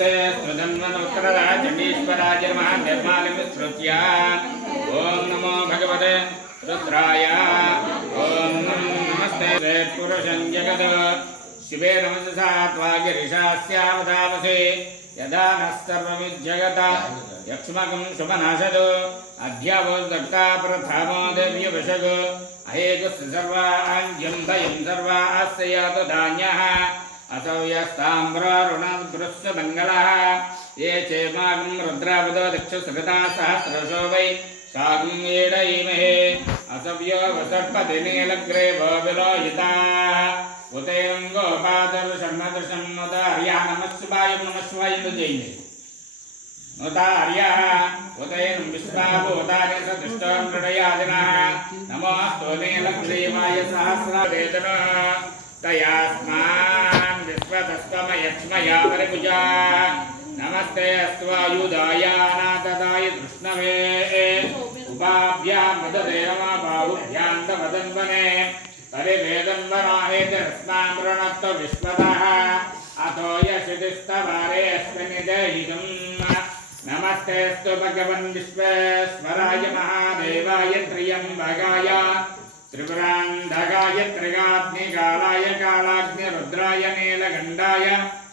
नमस्ते स्तुतन्वनोत्तरराजनीश्वराय नमः निर्मालमिश्रुत्य ओम नमो भगवते रुद्राय ओम नमस्ते पुरुषं जगद शिवे नमसा त्वागिरिशास्यावतामसे यदा नः सर्वमिज्जगत यक्ष्मकं शुभनाशदो अध्यावोदत्ता प्रथमो देव्यवशग अहेतुस्य सर्वाञ्जं दयं सर्वास्यातु धान्यः असौ यस्ताम्रारुणदृश्य मङ्गलः ये चेमागं रुद्रावदो दक्षसृता सहस्रशो वै सागं येडयीमहे असव्यो वसर्पतिनीलग्रेवो विलोहिताः उदयं गोपादर्शन्नदृशं नोदार्या नमः शिवाय जयिने नोदार्यः उदयं विश्वाभूतानि सदृष्टं मृडयादिनः नमोऽस्तु नीलग्रीवाय सहस्रवेदनः तयास्मान् विश्वतस्त्वमयक्ष्मया परिभुजा नमस्ते अस्त्वायुधाय अनाथदाय कृष्णवे उपाभ्यां मददे नमः बाहुभ्यां तवदन्वने परिवेदन्वनाहेतरस्मां वृणत्व विश्वतः अथो यशदिस्तवारे अस्मिन्निदहितं नमस्तेऽस्तु भगवन् विश्वेश्वराय महादेवाय त्र्यम्बकाय त्रिपुरान्धकाय त्रिगाग्निकालाय कालाग्निरुद्राय नीलगण्डाय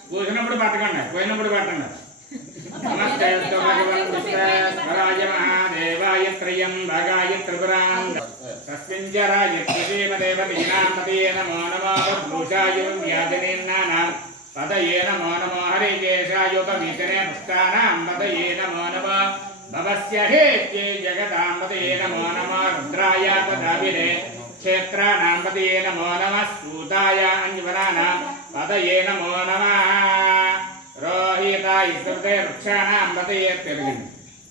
కూసినప్పుడు పట్టకండి పోయినప్పుడు పట్టండి నమస్తేస్తు భగవన్ విశ్వేశ్వరాయ మహాదేవాయ త్రయంబకాయ త్రిపురాన్ తస్మించరాయ శ్రీమదేవతీనామతే నమో నమో భూషాయ వ్యాధినేన్నానాం పదయే నమో నమో హరికేశాయుపవితనే పుష్టానాం పదయే నమో నమో భవస్య హేత్యే జగతాం పదయే నమో నమో రుద్రాయ పదావినే क्षेत्राणां पदये नमो नमः सूताय अंजवनानां पदये नमो नमः रोहिताय सर्वे वृक्षाणां पदये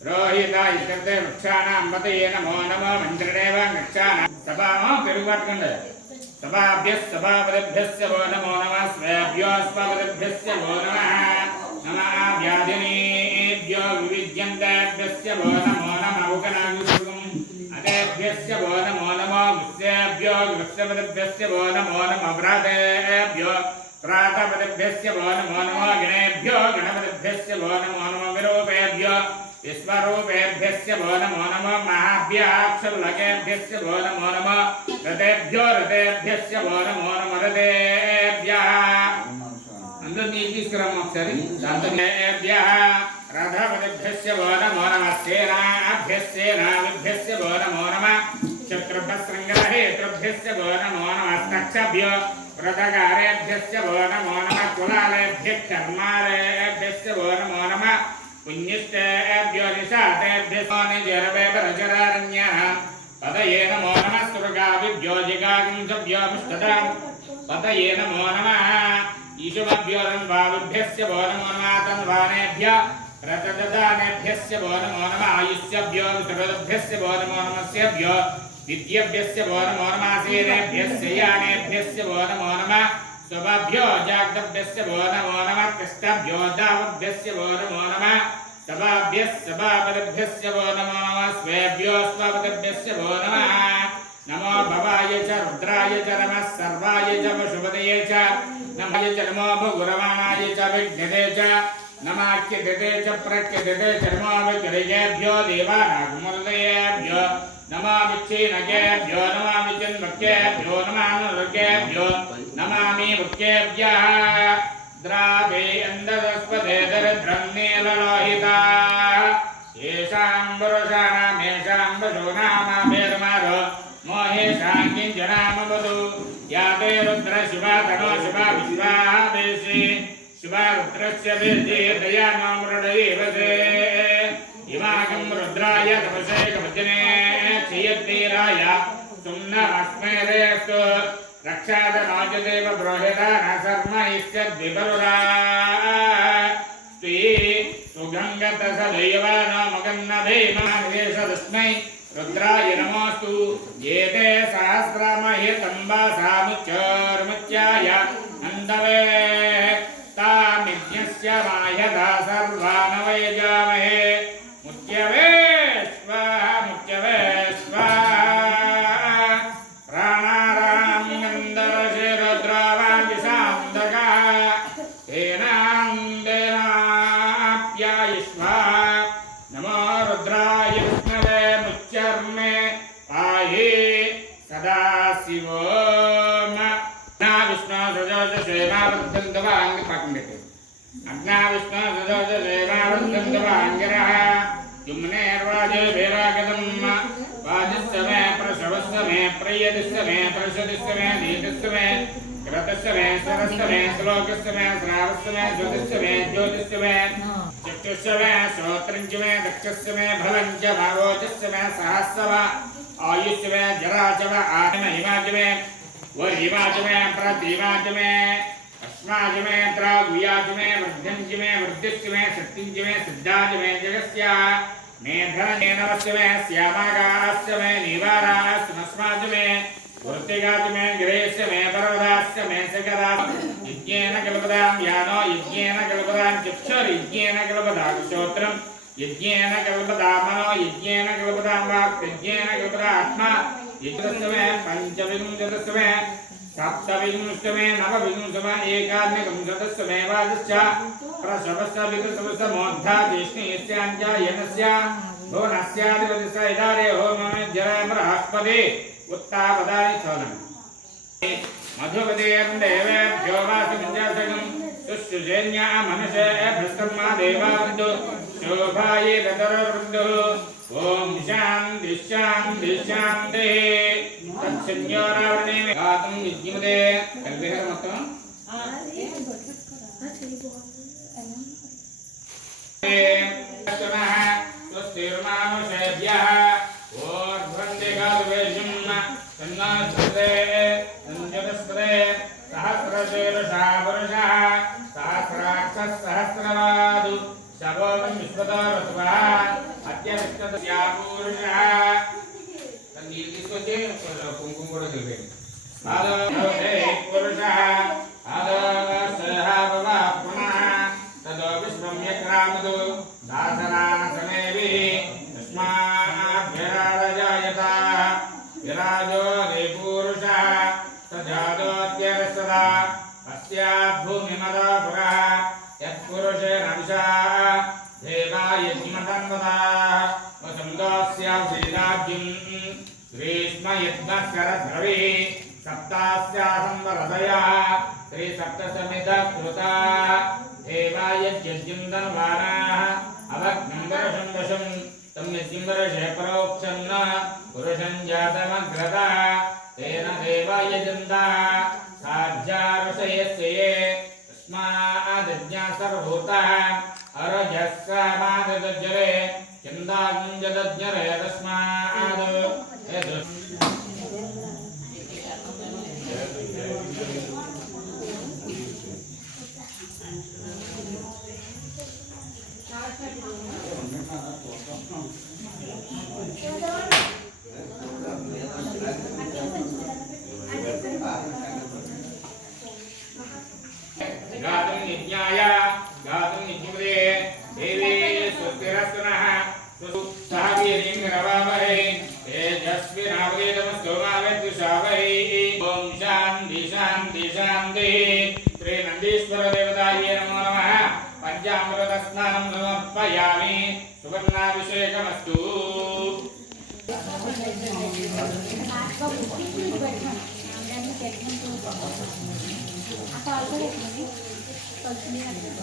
रोहिताय सर्वे वृक्षाणां पदये नमो नमः मन्त्रिणेव वृक्षाणां सभामो तिरुपट्कण्ड सभाभ्यः सभापतिभ्यश्च वो नमो नमः स्वेभ्यो स्वपतिभ्यश्च वो नमः नमः व्याधिनेभ्यो विविध्यन्तेभ्यश्च वो नमो नमः उकनागुरुगुम् अदेभ्यश्च वो नमो नमः गुस्सेभ्यो गुस्सपतिभ्यश्च वो नमो नमः व्रातेभ्यो व्रातपतिभ्यश्च वो नमो नमः गणेभ्यो गणपतिभ्यश्च वो नमो नमः विरूपेभ्यो विश्वरूपेभ्यश्च वो नमो नमः महाभ्यः क्षुल्लकेभ्यश्च वो नमो नमः रथेभ्यो रथेभ्यश्च वो नमो नमः रथेभ्यः अंदर తీసుకురామ ఒకసారి దాంతోభ్యः रथपतिभ्यश्च वो नमो नमः सेनाभ्यश्च सेनाभ्यश्च वो नमो नमः शत्रुभ्यः शृङ्गरहेतृभ्यश्च वो नमो नमः स्तक्षभ्यो व्रतकारेभ्यश्च वो नमो नमः कुलालेभ्यः कर्मारेभ्यश्च वो नमो नमः पुण्यश्चेभ्यो निशातेभ्यश्च निजरवेपरचरारण्यः पदये नमो नमः सुरगाभिभ्यो जिगागुंसभ्यो मुष्टदां पदये नमो नमः ईशुभ्यो तन्वाभिभ्यश्च वो नमो नमः तन्वानेभ्यः रतददानेभ्यश्च वो नमो नमः आयुष्यभ्यो विश्वभ्यश्च वो नमो नमः सेभ्यो विद्यभ्यश्च वो नमो नमः सेनेभ्यश्च यानेभ्यश्च वो नमो नमः स्वभ्यो जाग्रभ्यश्च वो नमो नमः कृष्णभ्यो दावभ्यश्च वो नमो नमः सभाभ्यश्च सभापतिभ्यश्च वो नमो नमः स्वेभ्यो स्वपतिभ्यश्च वो नमः नमो भवाय च रुद्राय च नमः सर्वाय च पशुपतये च नमः च नमो भगुरवाणाय च विघ्नते च नमाख्यते च प्रख्यते च नमो विग्रहेभ्यो देवानागमूर्तयेभ्यो नमामि क्षीणकेभ्यो नमामि चिन्मुख्येभ्यो नमानुर्गेभ्यो नमामि मुख्येभ्यः द्रावे अन्दरस्पदे दरिद्रं नीललोहिताः येषां पुरुषाणामेषां पशूनामाभिर्मारो मोहेषां किञ्चनामवतु या ते रुद्रशिवा तनो शिवा विश्वावेशि शिवा रुद्रस्य वेदे दयानो मृडयेवसे इमाकं रुद्राय तपसे कवचने क्षयद्वीराय सुम्नमस्मेरेस्तु रक्षादनोजदेव ब्रोहिता न शर्म इष्यद्विपरुरा स्त्री सुगङ्गतसदैवानो मगन्नभेमानिदेशदस्मै रुद्राय नमोस्तु ये ते सहस्रमह्यतम्बासामुच्चोर्मुच्याय नन्दवे तामिज्ञस्य माह्यदा सर्वानवयजामहे मुच्यवे स्वाहा मुच्यवे स्वाहा प्राणारां गन्धर्वशिरुद्रावादिशान्तका तेनां देना समाप्यायुष्मा नमो रुद्राय विष्णवे मुच्चर्मे पाहि सदा शिवो ना विष्णु सजोजसेवावर्धन्तवाङ्ग पाकण्डे अग्ना विष्णु सजोजसेवावर्धन्तवाङ्गिरः युम्नेर्वाजे वेरागतम् वाजस्य मे प्रसवस्य मे प्रियदिस्य मे प्रसदिस्य मे नीतिस्य मे कृतस्य मे सरस्य मे श्लोकस्य मे श्रावस्य मे ज्योतिस्य मे ज्योतिस्य मे चक्षुस्य मे श्रोत्रञ्च मे दक्षस्य मे फलञ्च भावोचस्य मे सहस्र वा आयुष्य मे जरा च वा आत्म हिमाच मे वरिमाच मे प्रतिमाच मे अस्माच मे त्रागुयाच मे वर्ध्यञ्च मे वृद्धिश्च मे शक्तिञ्च मे सिद्धाच मे जगस्य मेधने नमस्य मे श्यामागास्य मे निवारास्मस्माच मे वृत्तिगाच मे गिरेश्य मे पर्वदास्य मे सकदा यज्ञेन कल्पदां यानो यज्ञेन कल्पदां चक्षुर्यज्ञेन कल्पदां श्रोत्रम् यज्ञेन कल्पदां मनो यज्ञेन कल्पदां वाक् यज्ञेन कल्पदा आत्मा यज्ञस्य मे पञ्चविंशतिस्य मे सप्तविंशतिस्य मे नवविंशतिस्य मे एकादशविंशतिस्य मे वाजश्च प्रसवस्य विदुषवस्य मोद्धा जिष्णीस्याञ्जायनस्य भुवनस्याधिपतिस्य इदारे होममे जरा बृहस्पति उत्तापदानि चोदनम् मधुपतेर्न देवेभ्यो वासुञ्जासकम् सुष्ठुजन्या मनुषे भ्रष्टम्मा देवावन्तु शोभाये गतरवृद्धुः ॐ शान्ति शान्ति शान्तिः तत्संज्ञोरावृणे गातुं विद्युमते कल्पिहर మొత్తం स्वस्तिर्मानुषेभ्यः ऊर्ध्वन्ते गातुवेशम् तन्नास्ते तञ्जतस्ते सहस्रशीर्षा पुरुषः सहस्राक्षः सहस्रवादु शवोऽपि विश्वतो ऋतुवः अत्यविष्टतस्या पुरुषः तन्नील తీసుకొచ్చి కుంకుమ కూడా కలిపేయండి ఆదోదే పురుషः ఆదోసహ భవ పునః తదో విశ్వం యక్రామదు దాసనాన సమేవి తస్మాద్భిరాజాయత విరాజో దే పురుషः సజాదోత్యరసదా పశ్చాత్ భూమిమదా పురः యత్పురుషేణంశా దేవాయజ్ఞమతన్వదా వసంతోస్యాభిరాజ్యం గ్రీష్మ యజ్ఞశరద్రవి సప్తాస్యాసంవరదయా శ్రీసప్తసమిత కృతా దేవాయజ్ఞం ధన్వానాః అవగ్నం వరషం వశం తం యజ్ఞం వరషే పరోక్షన్న పురుషం జాతమగ్రదా తేన దేవాయజందా సాధ్యారుషయస్యే తస్మాదజ్ఞా సర్వభూతః అరజస్సమాదజ్జరే చందాగ్నిజదజ్జరే తస్మాద్ गातुं यज्ञाय गातुं यज्ञपदे देवी स्वस्तिरस्तनः सह वीर्यं रवावहै तेजस्विनावधीतमस्तु मा विद्विषावहै ॐ शान्ति शान्ति शान्तिः श्रीनन्दीश्वरदेवतायै नमो नमः पञ्चामृतस्नानं समर्पयामि सुवर्णाभिषेकमस्तु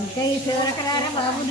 ఇంకా ఈ చివరకరారా బాబు